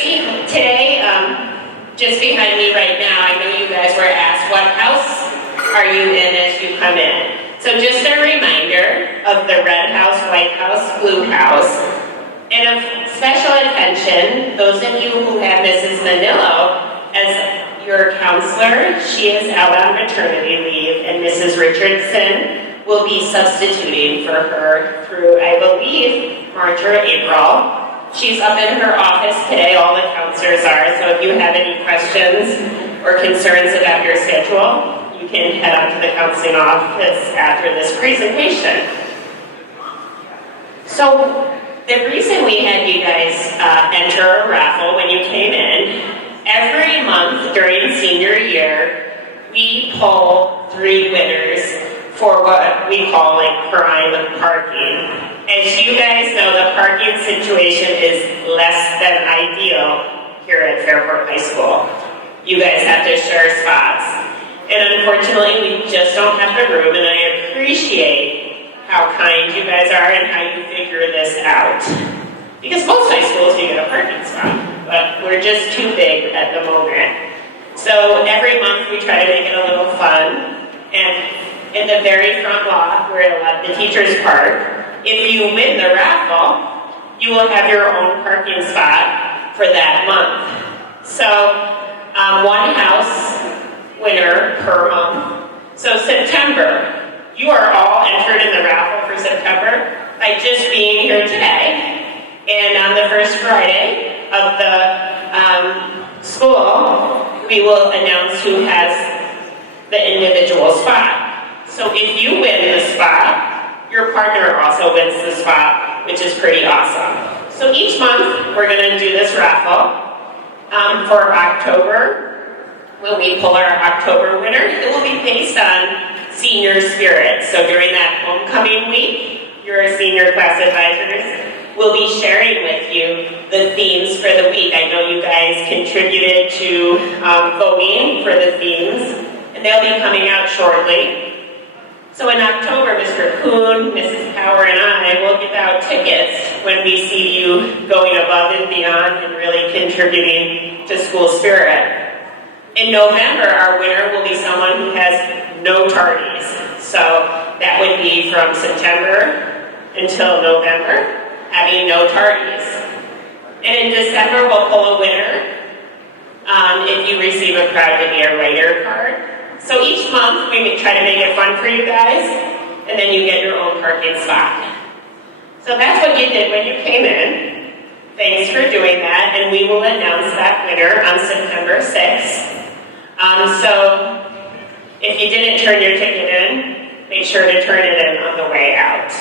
Today, just behind me right now, I know you guys were asked, what house are you in as you come in? So just a reminder of the red house, white house, blue house. And of special attention, those of you who have Mrs. Manillo as your counselor, she is out on maternity leave, and Mrs. Richardson will be substituting for her through, I believe, March or April. She's up in her office today, all the counselors are, so if you have any questions or concerns about your schedule, you can head up to the counseling office after this presentation. So the reason we had you guys enter a raffle when you came in, every month during senior year, we pull 3 winners for what we call like prime parking. As you guys know, the parking situation is less than ideal here at Fairport High School. You guys have to share spots. And unfortunately, we just don't have the room, and I appreciate how kind you guys are and how you figure this out. Because most high schools, you get a parking spot, but we're just too big at the moment. So every month we try to make it a little fun, and in the very front lot where the teachers park, if you win the raffle, you will have your own parking spot for that month. So, one house winner per month. So September, you are all entered in the raffle for September by just being here today. And on the first Friday of the school, we will announce who has the individual spot. So if you win the spot, your partner also wins the spot, which is pretty awesome. So each month, we're going to do this raffle. For October, when we pull our October winner, it will be based on senior spirit. So during that homecoming week, your senior class advisors will be sharing with you the themes for the week. I know you guys contributed to voting for the themes, and they'll be coming out shortly. So in October, Mr. Kuhn, Mrs. Power, and I will give out tickets when we see you going above and beyond and really contributing to school spirit. In November, our winner will be someone who has no tardies. So that would be from September until November, having no tardies. And in December, we'll pull a winner if you receive a Proud to Be a Writer card. So each month, we try to make it fun for you guys, and then you get your own parking spot. So that's what you did when you came in. Thanks for doing that, and we will announce that winner on September 6th. So if you didn't turn your ticket in, make sure to turn it in on the way out.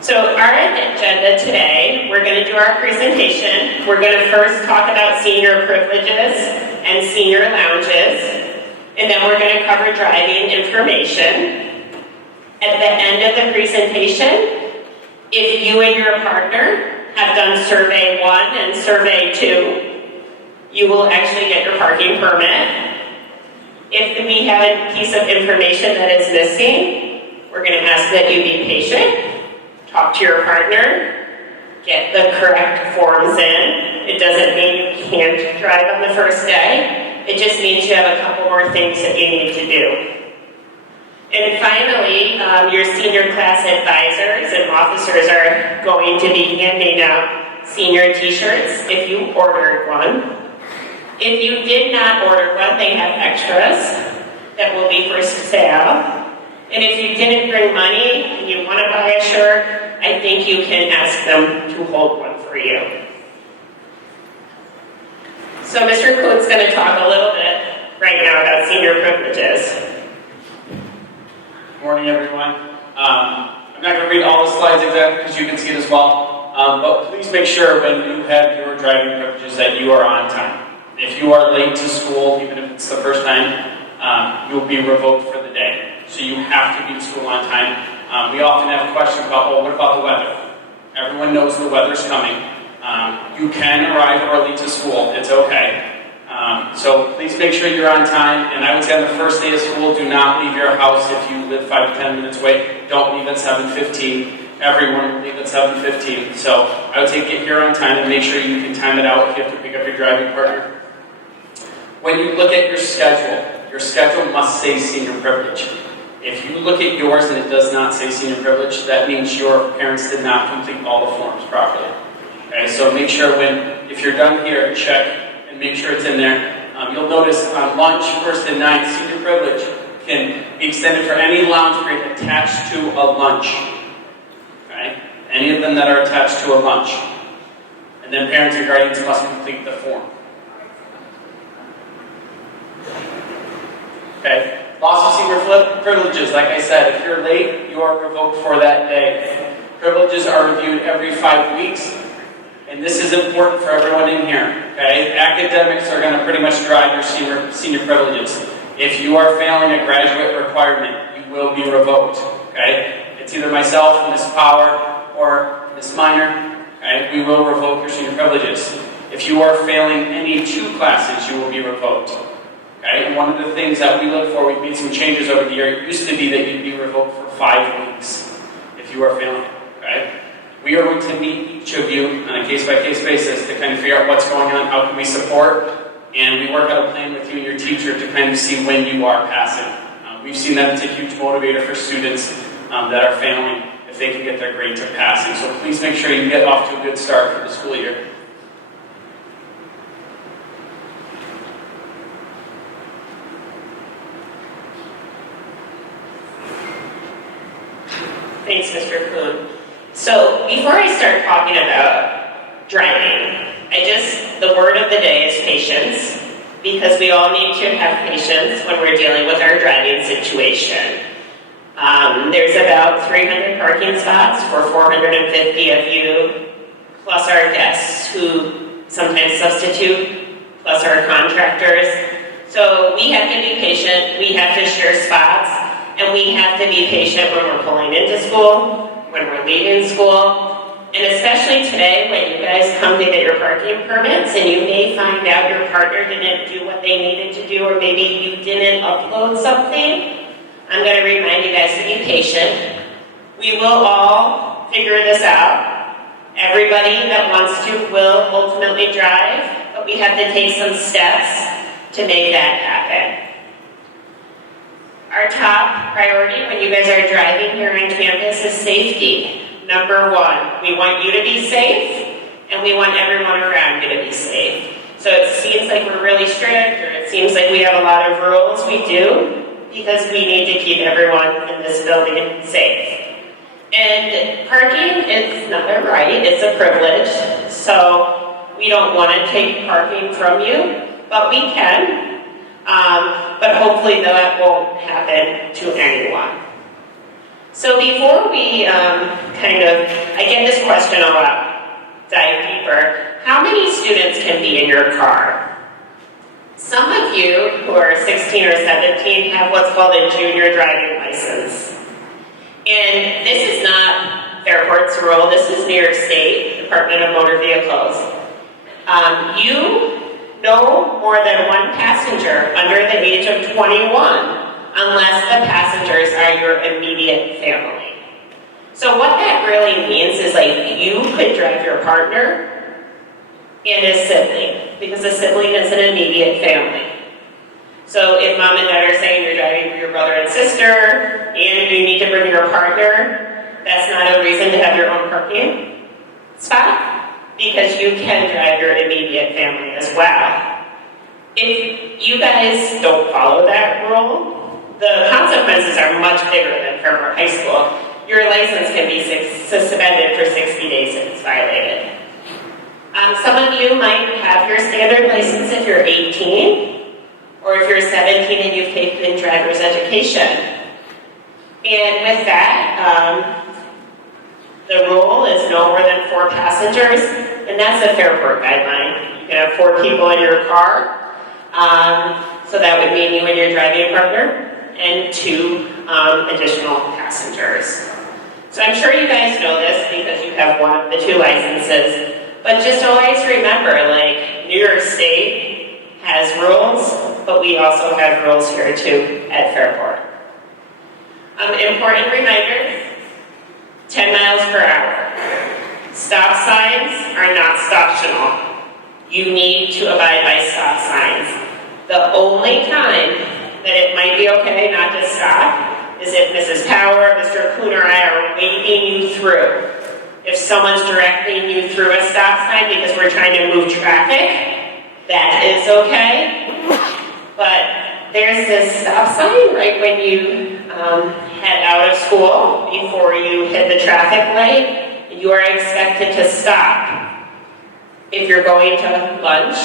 So our agenda today, we're going to do our presentation. We're going to first talk about senior privileges and senior lounges, and then we're going to cover driving information. At the end of the presentation, if you and your partner have done Survey 1 and Survey 2, you will actually get your parking permit. If we have a piece of information that is missing, we're going to ask that you be patient. Talk to your partner, get the correct forms in. It doesn't mean you can't drive on the first day. It just means you have a couple more things that you need to do. And finally, your senior class advisors and officers are going to be handing out senior t-shirts if you ordered one. If you did not order one, they have extras that will be for sale. And if you didn't bring money and you want to buy a shirt, I think you can ask them to hold one for you. So Mr. Kuhn's going to talk a little bit right now about senior privileges. Good morning, everyone. I'm not going to read all the slides exactly because you can see it as well. But please make sure when you have your driving privileges that you are on time. If you are late to school, even if it's the first time, you'll be revoked for the day. So you have to be to school on time. We often have questions about, well, what about the weather? Everyone knows the weather's coming. You can arrive early to school. It's okay. So please make sure you're on time. And I would say on the first day of school, do not leave your house if you live 5 to 10 minutes away. Don't leave at 7:15. everyone will leave at 7:15. So I would say get here on time and make sure you can time it out if you have to pick up your driving partner. When you look at your schedule must say senior privilege. If you look at yours and it does not say senior privilege, that means your parents did not complete all the forms properly. Okay, so make sure if you're done here, check and make sure it's in there. You'll notice on lunch, first and ninth, senior privilege can be extended for any lounge period attached to a lunch. Okay? Any of them that are attached to a lunch. And then parents and guardians must complete the form. Okay? Loss of senior privileges, like I said, if you're late, you are revoked for that day. Privileges are reviewed every 5 weeks. And this is important for everyone in here, okay? Academics are going to pretty much drive your senior privileges. If you are failing a graduate requirement, you will be revoked, okay? It's either myself, Ms. Power, or Ms. Minor, okay? We will revoke your senior privileges. If you are failing any 2 classes, you will be revoked, okay? And one of the things that we look for, we've made some changes over the year. It used to be that you'd be revoked for 5 weeks if you are failing, okay? We are going to meet each of you on a case-by-case basis to kind of figure out what's going on, how can we support, and we work out a plan with you and your teacher to kind of see when you are passing. We've seen that it's a huge motivator for students that are failing if they can get their grade to passing. So please make sure you get off to a good start for the school year. Thanks, Mr. Kuhn. So before I start talking about driving, the word of the day is patience, because we all need to have patience when we're dealing with our driving situation. There's about 300 parking spots for 450 of you, plus our guests who sometimes substitute, plus our contractors. So we have to be patient, we have to share spots, and we have to be patient when we're pulling into school, when we're leaving school, and especially today when you guys come to get your parking permits and you may find out your partner didn't do what they needed to do, or maybe you didn't upload something. I'm going to remind you guys to be patient. We will all figure this out. Everybody that wants to will ultimately drive, but we have to take some steps to make that happen. Our top priority when you guys are driving here on campus is safety. Number 1, we want you to be safe, and we want everyone around you to be safe. So it seems like we're really strict, or it seems like we have a lot of rules. We do, because we need to keep everyone in this building safe. And parking is not a right, it's a privilege. So we don't want to take parking from you, but we can. But hopefully that won't happen to anyone. So before we I get this question a lot, dive deeper. How many students can be in your car? Some of you who are 16 or 17 have what's called a junior driving license. And this is not Fairport's rule, this is New York State Department of Motor Vehicles. You no more than 1 passenger under the age of 21 unless the passengers are your immediate family. So what that really means is you could drive your partner and a sibling, because a sibling is an immediate family. So if mom and dad are saying you're driving your brother and sister and you need to bring your partner, that's not a reason to have your own parking spot, because you can drive your immediate family as well. If you guys don't follow that rule, the consequences are much bigger than Fairport High School. Your license can be suspended for 60 days if it's violated. Some of you might have your standard license if you're 18, or if you're 17 and you've taken driver's education. And with that, the rule is no more than 4 passengers, and that's a Fairport guideline. You can have 4 people in your car, so that would mean you and your driving partner, and 2 additional passengers. So I'm sure you guys know this because you have one of the 2 licenses, but just always remember, New York State has rules, but we also have rules here too at Fairport. Important reminder, 10 miles miles per hour. Stop signs are not stoptional. You need to abide by stop signs. The only time that it might be okay not to stop is if Mrs. Power, Mr. Kuhn, or I are waving you through. If someone's directing you through a stop sign because we're trying to move traffic, that is okay. But there's this stop sign right when you head out of school before you hit the traffic light. You are expected to stop. If you're going to lunch,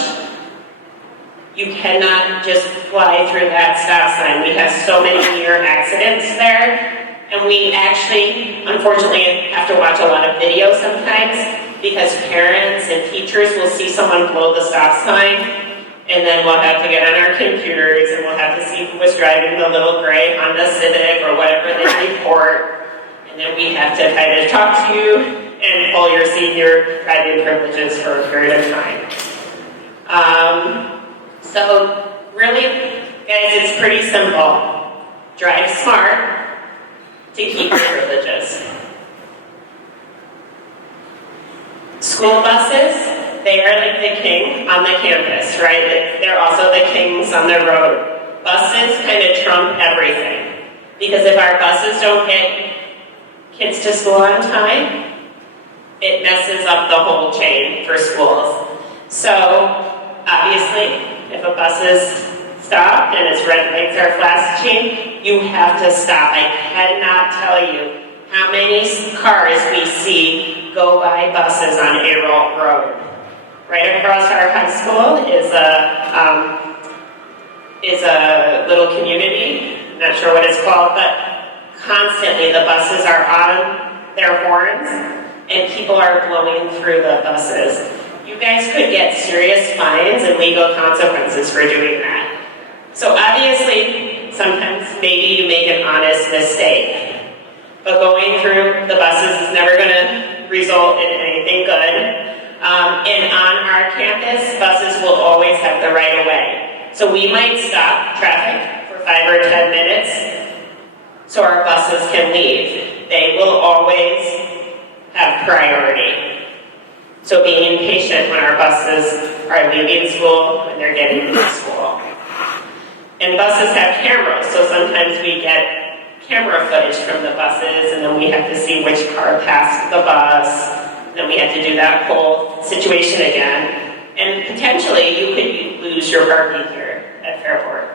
you cannot just fly through that stop sign. We have so many near accidents there, and we actually, unfortunately, have to watch a lot of videos sometimes because parents and teachers will see someone blow the stop sign, and then we'll have to get on our computers and we'll have to see who was driving the little gray Honda Civic or whatever they report, and then we have to kind of talk to you and pull your senior driving privileges for a period of time. So really, guys, it's pretty simple. Drive smart to keep your privileges. School buses, they are like the king on the campus, right? They're also the kings on the road. Buses kind of trump everything. Because if our buses don't get kids to school on time, it messes up the whole chain for schools. So, obviously, if a bus is stopped and its red lights are flashing, you have to stop. I cannot tell you how many cars we see go by buses on Arrow Road. Right across our high school is a little community. I'm not sure what it's called, but constantly the buses are on their horns and people are blowing through the buses. You guys could get serious fines and legal consequences for doing that. So obviously, sometimes maybe you make an honest mistake. But going through the buses is never going to result in anything good. And on our campus, buses will always have the right of way. So we might stop traffic for 5 or 10 minutes so our buses can leave. They will always have priority. So being patient when our buses are leaving school, when they're getting to school. And buses have cameras, so sometimes we get camera footage from the buses, and then we have to see which car passed the bus, then we have to do that whole situation again. And potentially you could lose your parking here at Fairport.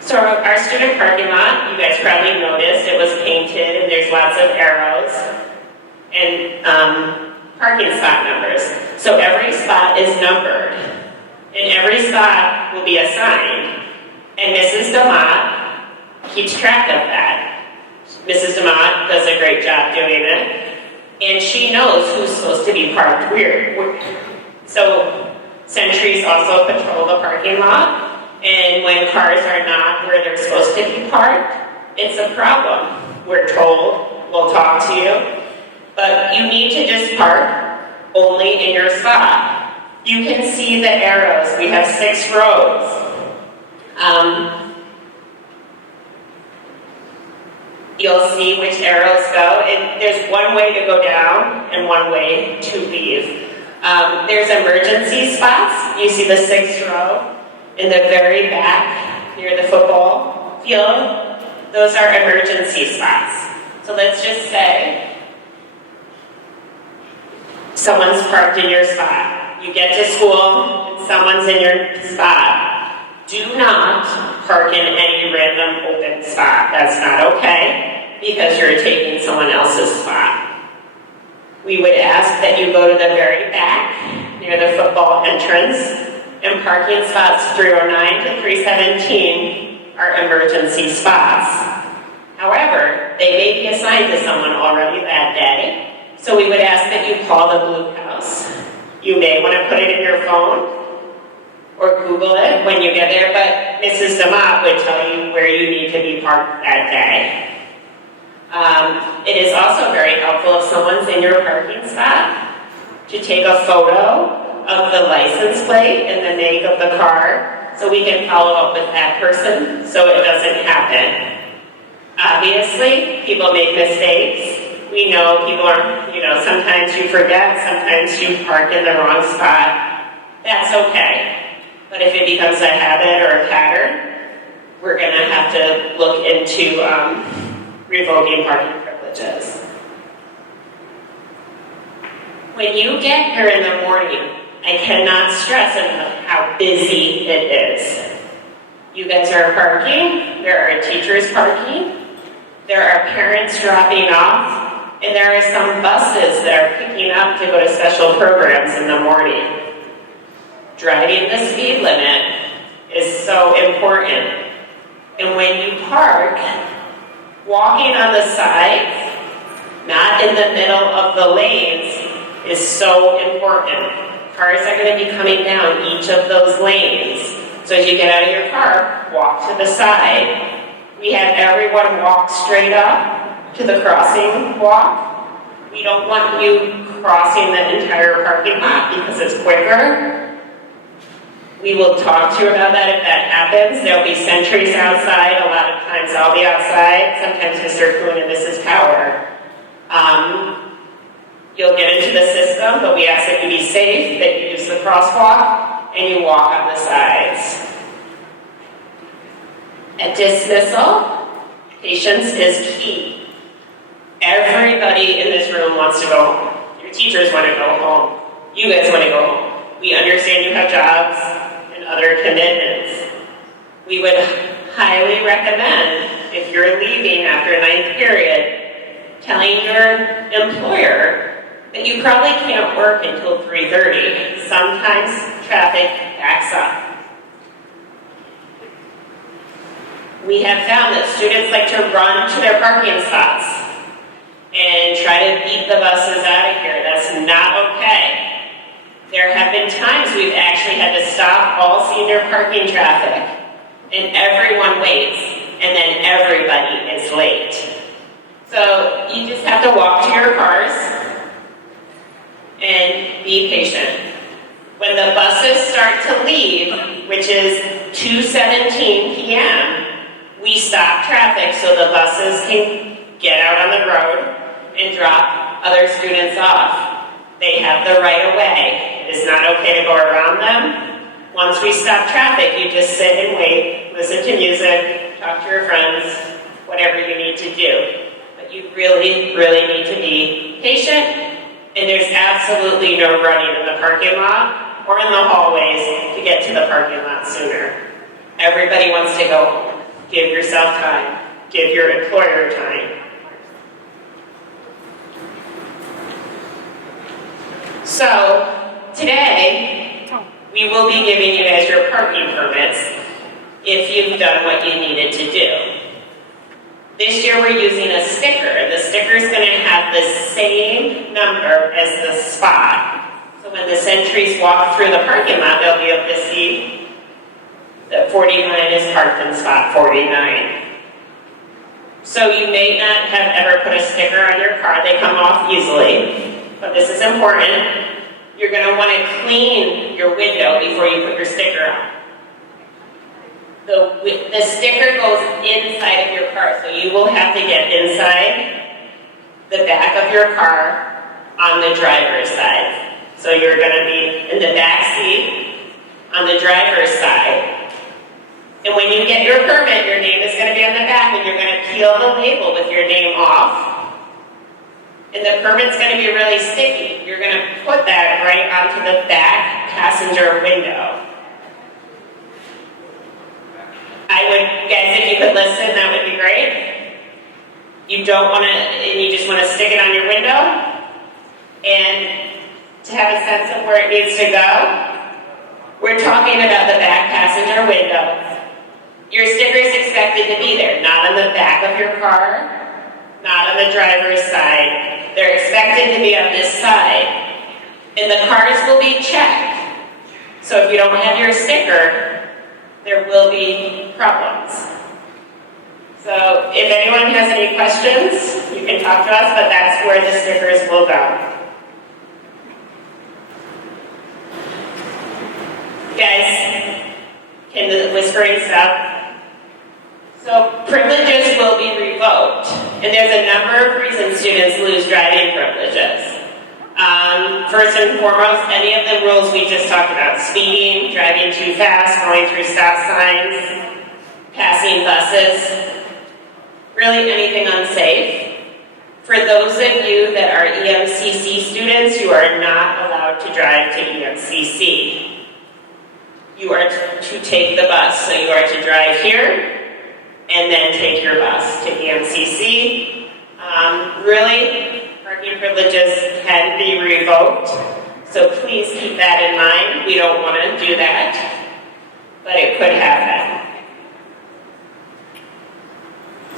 So our student parking lot, you guys probably noticed, it was painted and there's lots of arrows and parking spot numbers. So every spot is numbered and every spot will be assigned. And Mrs. DeMott keeps track of that. Mrs. DeMott does a great job doing it. And she knows who's supposed to be parked where. So sentries also patrol the parking lot. And when cars are not where they're supposed to be parked, it's a problem. We're told, we'll talk to you, but you need to just park only in your spot. You can see the arrows. We have 6 rows. You'll see which arrows go. And there's one way to go down and one way to leave. There's emergency spots. You see the 6th row. In the very back, near the football field, those are emergency spots. So let's just say someone's parked in your spot. You get to school and someone's in your spot. Do not park in any random open spot. That's not okay because you're taking someone else's spot. We would ask that you go to the very back, near the football entrance, and parking spots 309 to 317 are emergency spots. However, they may be assigned to someone already that day, so we would ask that you call the Blue House. You may want to put it in your phone or Google it when you get there, but Mrs. DeMott would tell you where you need to be parked that day. It is also very helpful if someone's in your parking spot to take a photo of the license plate and the make of the car so we can follow up with that person so it doesn't happen. Obviously, people make mistakes. We know people are, sometimes you forget, sometimes you park in the wrong spot. That's okay. But if it becomes a habit or a pattern, we're going to have to look into revoking parking privileges. When you get here in the morning, I cannot stress enough how busy it is. You guys are parking, there are teachers parking, there are parents dropping off, and there are some buses that are picking up to go to special programs in the morning. Driving the speed limit is so important. And when you park, walking on the sides, not in the middle of the lanes, is so important. Cars are going to be coming down each of those lanes. So as you get out of your car, walk to the side. We have everyone walk straight up to the crossing walk. We don't want you crossing the entire parking lot because it's quicker. We will talk to you about that if that happens. There'll be sentries outside. A lot of times I'll be outside. Sometimes Mr. Kuhn and Mrs. Power. You'll get into the system, but we ask that you be safe, that you use the crosswalk, and you walk on the sides. At dismissal, patience is key. Everybody in this room wants to go home. Your teachers want to go home. You guys want to go home. We understand you have jobs and other commitments. We would highly recommend, if you're leaving after 9th period, telling your employer that you probably can't work until 3:30. Sometimes traffic backs up. We have found that students like to run to their parking spots and try to beat the buses out of here. That's not okay. There have been times we've actually had to stop all senior parking traffic, and everyone waits, and then everybody is late. So you just have to walk to your cars and be patient. When the buses start to leave, which is 2:17 p.m., we stop traffic so the buses can get out on the road and drop other students off. They have the right of way. It is not okay to go around them. Once we stop traffic, you just sit and wait, listen to music, talk to your friends, whatever you need to do. But you really, really need to be patient. And there's absolutely no running in the parking lot or in the hallways to get to the parking lot sooner. Everybody wants to go home. Give yourself time. Give your employer time. So, today, we will be giving you guys your parking permits if you've done what you needed to do. This year we're using a sticker. The sticker is going to have the same number as the spot. So when the sentries walk through the parking lot, they'll be able to see that 49 is parked in spot 49. So you may not have ever put a sticker on your car. They come off easily. But this is important. You're going to want to clean your window before you put your sticker on. The sticker goes inside of your car, so you will have to get inside the back of your car on the driver's side. So you're going to be in the back seat on the driver's side. And when you get your permit, your name is going to be on the back, and you're going to peel the label with your name off. And the permit's going to be really sticky. You're going to put that right onto the back passenger window. Guys, if you could listen, that would be great. You don't want to, and you just want to stick it on your window. And to have a sense of where it needs to go, we're talking about the back passenger window. Your sticker is expected to be there, not on the back of your car, not on the driver's side. They're expected to be on this side. And the cars will be checked. So if you don't have your sticker, there will be problems. So if anyone has any questions, you can talk to us, but that's where the stickers will go. Guys, can the whispering stop? So privileges will be revoked, and there's a number of reasons students lose driving privileges. First and foremost, any of the rules we just talked about: speeding, driving too fast, going through stop signs, passing buses, really anything unsafe. For those of you that are EMCC students, you are not allowed to drive to EMCC. You are to take the bus, so you are to drive here and then take your bus to EMCC. Really, parking privileges can be revoked, so please keep that in mind. We don't want to do that, but it could happen.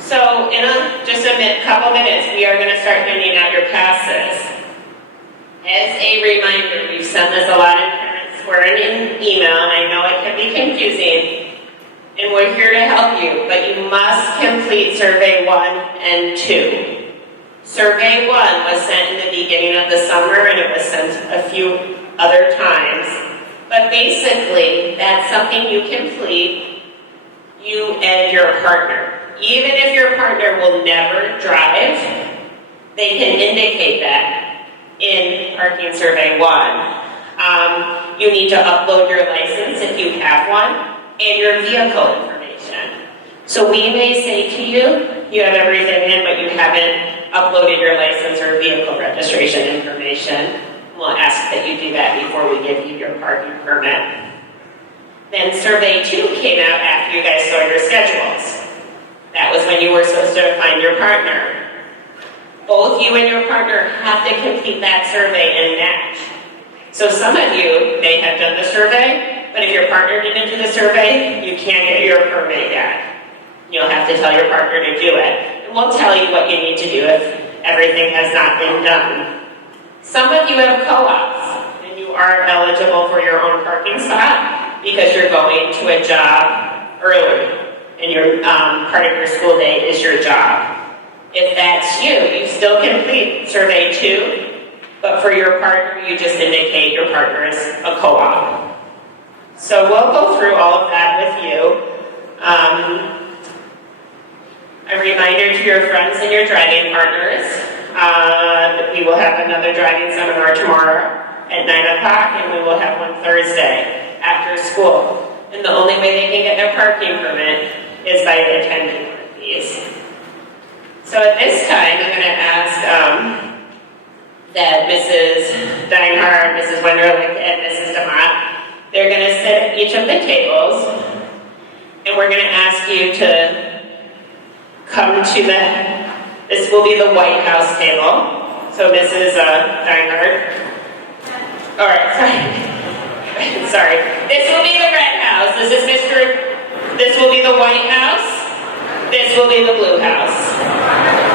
So in just a couple minutes, we are going to start handing out your passes. As a reminder, we've sent this a lot of parents were in an email, and I know it can be confusing, and we're here to help you, but you must complete Survey 1 and 2. Survey 1 was sent in the beginning of the summer, and it was sent a few other times. But basically, that's something you complete, you and your partner. Even if your partner will never drive, they can indicate that in Parking Survey 1. You need to upload your license if you have one, and your vehicle information. So we may say to you, you have everything in, but you haven't uploaded your license or vehicle registration information. We'll ask that you do that before we give you your parking permit. Then Survey 2 came out after you guys saw your schedules. That was when you were supposed to find your partner. Both you and your partner have to complete that survey and match. So some of you may have done the survey, but if your partner didn't do the survey, you can't get your permit yet. You'll have to tell your partner to do it. And we'll tell you what you need to do if everything has not been done. Some of you have co-ops, and you are eligible for your own parking spot because you're going to a job early, and your part of your school day is your job. If that's you, you still complete Survey 2, but for your partner, you just indicate your partner is a co-op. So we'll go through all of that with you. A reminder to your friends and your driving partners that we will have another driving seminar tomorrow at 9 o'clock, and we will have one Thursday after school. And the only way they can get their parking permit is by attending one of these. So at this time, I'm going to ask that Mrs. Deinhardt, Mrs. Wenderlich, and Mrs. DeMott, they're going to sit at each of the tables, and we're going to ask you to come to this will be the White House table. So Mrs. Deinhardt, all right, sorry. Sorry. This will be the Red House. This will be the White House. This will be the Blue House.